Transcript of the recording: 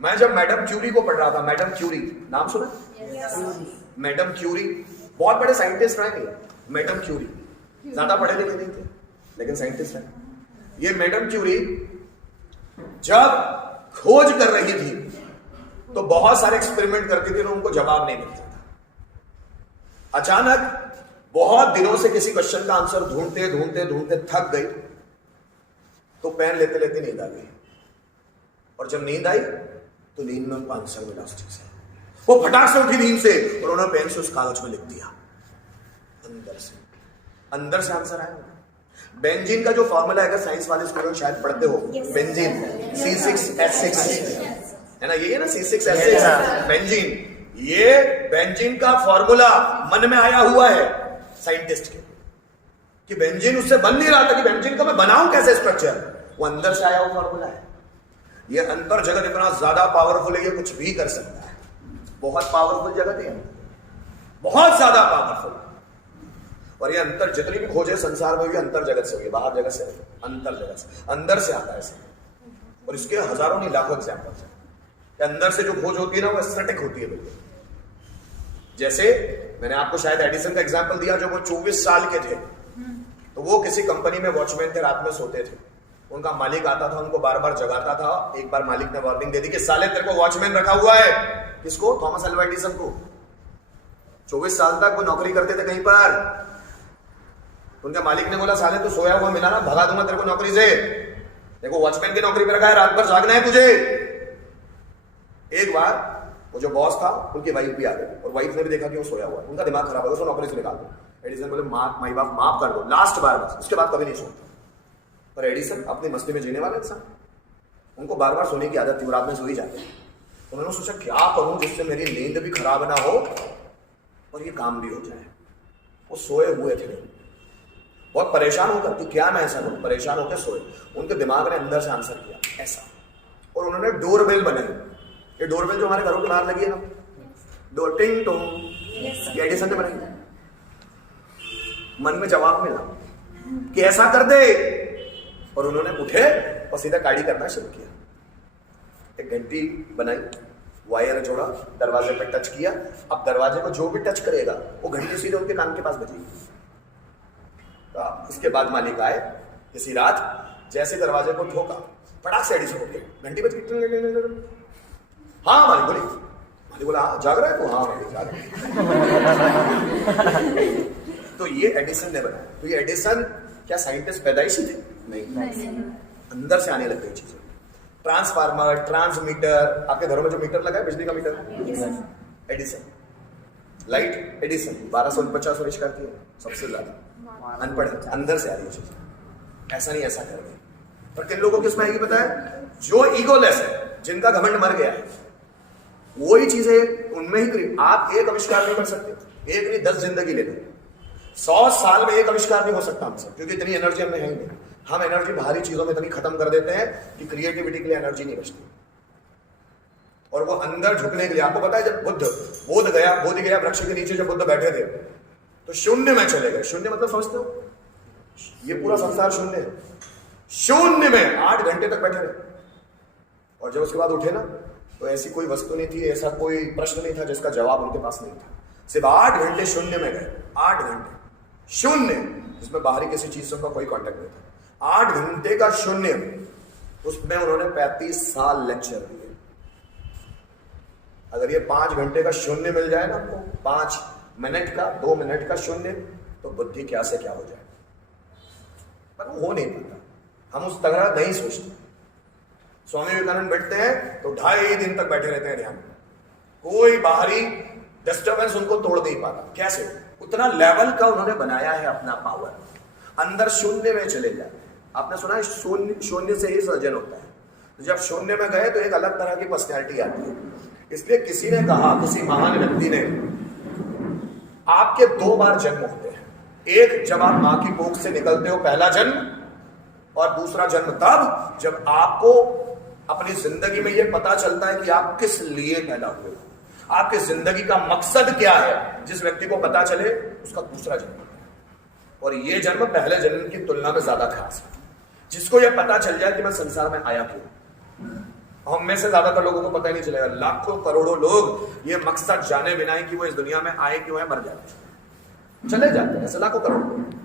मैं जब madam Curie को पढ़ रहा था, मैडम क्यूरी नाम सुना? मैडम क्यूरी बहुत बड़े साइंटिस्ट रहे। मैडम क्यूरी ज्यादा पढ़े लिखे नहीं थे लेकिन साइंटिस्ट रहे। ये मैडम क्यूरी जब खोज कर रही थी तो बहुत सारे एक्सपेरिमेंट करती थी, उनको जवाब नहीं मिलता था। अचानक बहुत दिनों से किसी क्वेश्चन का आंसर ढूंढते ढूंढते ढूंढते थक गई, तो पेन लेते लेते नींद आ गई। और जब नींद आई तो नींद में उनको आंसर मिला उस चीज से। वो फटाक से उठी नींद से और उन्होंने पेन से उस कागज में लिख दिया। अंदर से आंसर आया। बेंजीन का जो फॉर्मूला है, साइंस वाले स्टूडेंट शायद पढ़ते हो, बेंजीन C6H6 है ना, ये है ना C6H6 बेंजीन। ये बेंजीन का फॉर्मूला मन में आया हुआ है साइंटिस्ट के, कि बेंजीन उससे बन नहीं रहा था कि बेंजीन का मैं बनाऊं कैसे स्ट्रक्चर, वो अंदर से आया हुआ फॉर्मूला है। ये अंतर जगत इतना ज्यादा पावरफुल है, ये कुछ भी कर सकता है। बहुत पावरफुल जगत है, बहुत ज्यादा पावरफुल। और ये अंतर जितनी भी खोजे संसार में भी अंतर जगत से हुई, बाहर जगत से नहीं, अंतर जगत से, अंदर से आता है सब। और इसके हजारों नहीं लाखों एग्जाम्पल्स हैं। अंदर से जो खोज होती है ना, वो एस्थेटिक होती है बिल्कुल। जैसे मैंने आपको शायद एडिसन का एग्जाम्पल दिया, जो वो 24 साल के थे, तो वो किसी कंपनी में वॉचमैन थे, रात में सोते थे। उनका मालिक आता था, उनको बार बार जगाता था। एक बार मालिक ने वार्निंग दे दी कि साले तेरे को वॉचमैन रखा हुआ है। किसको? थॉमस अल्वा एडिसन को। 24 साल तक वो नौकरी करते थे कहीं पर। उनके मालिक ने बोला साले तू सोया हुआ मिला ना, भगा दूंगा तेरे को नौकरी से। देखो वॉचमैन की नौकरी पे रखा है, रात भर जागना है तुझे। एक बार वो जो बॉस था, उनकी वाइफ भी आ गई और वाइफ ने भी देखा कि वो सोया हुआ है। उनका दिमाग खराब हो गया, उसको नौकरी से निकाल दो। एडिसन बोले माई बाप माफ कर दो, लास्ट बार बस, उसके बाद कभी नहीं सोता। पर एडिसन अपनी मस्ती में जीने वाले इंसान, उनको बार बार सोने की आदत थी, रात में सो ही जाते। उन्होंने सोचा क्या करूं जिससे मेरी नींद भी खराब ना हो और ये काम भी हो जाए। वो सोए हुए थे, बहुत परेशान होकर कि क्या मैं ऐसा करूं, परेशान होकर सोए। उनके दिमाग ने अंदर से आंसर किया ऐसा, और उन्होंने डोरबेल बनाई। ये डोरबेल जो हमारे घरों के बाहर लगी है ना, डोर टिंग टोंग, ये एडिसन ने बनाई। मन में जवाब मिला कि ऐसा कर दे, और उन्होंने उठे और सीधा गाड़ी करना शुरू किया। एक घंटी बनाई, वायर जोड़ा, दरवाजे पे टच किया। अब दरवाजे को जो भी टच करेगा वो घंटी सीधे उनके कान के पास बजेगी। इसके बाद मालिक आए किसी रात, जैसे दरवाजे को ठोका, फटाक से एडिसन हो गया, घंटी बज गई। हाँ मालिक बोली, मालिक बोला हाँ जाग रहा है तू? हाँ मालिक जाग रहा है। तो ये एडिसन ने बनाया। तो ये एडिसन क्या साइंटिस्ट पैदाइशी थे? नहीं, अंदर से आने लग गई चीजें। ट्रांसफार्मर, ट्रांसमीटर, आपके घरों में जो मीटर लगा है बिजली का मीटर, एडिसन। लाइट एडिसन 1249 आविष्कार किए, सबसे ज्यादा अनपढ़, अंदर से आ रही है चीज। ऐसा नहीं ऐसा कर रही। पर किन लोगों को किसमें आएगी पता है? जो ईगोलेस है, जिनका घमंड मर गया है, वही चीजें उनमें ही। आप एक आविष्कार नहीं कर सकते, एक नहीं 10 जिंदगी ले लो, 100 साल में एक आविष्कार नहीं हो सकता हमसे, क्योंकि इतनी एनर्जी हमें है ही नहीं। हम एनर्जी बाहरी चीजों में इतनी खत्म कर देते हैं कि क्रिएटिविटी के लिए एनर्जी नहीं बचती। और वो अंदर झुकने के लिए, आपको पता है जब बोध गया वृक्ष के नीचे जब बुद्ध बैठे थे तो शून्य में चले गए। शून्य मतलब समझते हो? ये पूरा संसार शून्य है। शून्य में 8 घंटे तक बैठे रहे, और जब उसके बाद उठे ना, तो ऐसी कोई वस्तु नहीं थी, ऐसा कोई प्रश्न नहीं था जिसका जवाब उनके पास नहीं था। सिर्फ 8 घंटे शून्य में गए, 8 घंटे शून्य, जिसमें बाहरी किसी चीज से उनका कोई कांटेक्ट नहीं था। 8 घंटे का शून्य, उसमें उन्होंने 35 साल लेक्चर दिए। अगर ये 5 घंटे का शून्य मिल जाए ना आपको, 5 मिनट का, 2 मिनट का शून्य, तो बुद्धि क्या से क्या हो जाए। पर वो हो नहीं पाता, हम उस तरह नहीं सोचते। स्वामी विवेकानंद बैठते हैं तो 2.5 दिन तक बैठे रहते हैं ध्यान में, कोई बाहरी डिस्टर्बेंस उनको तोड़ नहीं पाता। कैसे? उतना लेवल का उन्होंने बनाया है अपना पावर। अंदर शून्य में चले जाए। आपने सुना है शून्य से ही सर्जन होता है। तो जब शून्य में गए तो एक अलग तरह की पर्सनैलिटी आती है। इसलिए किसी ने कहा, किसी महान व्यक्ति ने, आपके 2 बार जन्म होते हैं। एक जब आप मां की कोख से निकलते हो, पहला जन्म, और दूसरा जन्म तब जब आपको अपनी जिंदगी में यह पता चलता है कि आप किस लिए पैदा हुए, आपकी जिंदगी का मकसद क्या है। जिस व्यक्ति को पता चले उसका दूसरा जन्म, और यह जन्म पहले जन्म की तुलना में ज्यादा खास है। जिसको यह पता चल जाए कि मैं संसार में आया क्यों, हम में से ज्यादातर लोगों को पता ही नहीं चलेगा। लाखों करोड़ों लोग ये मकसद जाने बिना है कि वो इस दुनिया में आए क्यों है, मर जाते, चले जाते हैं, ऐसे लाखों करोड़ लोग।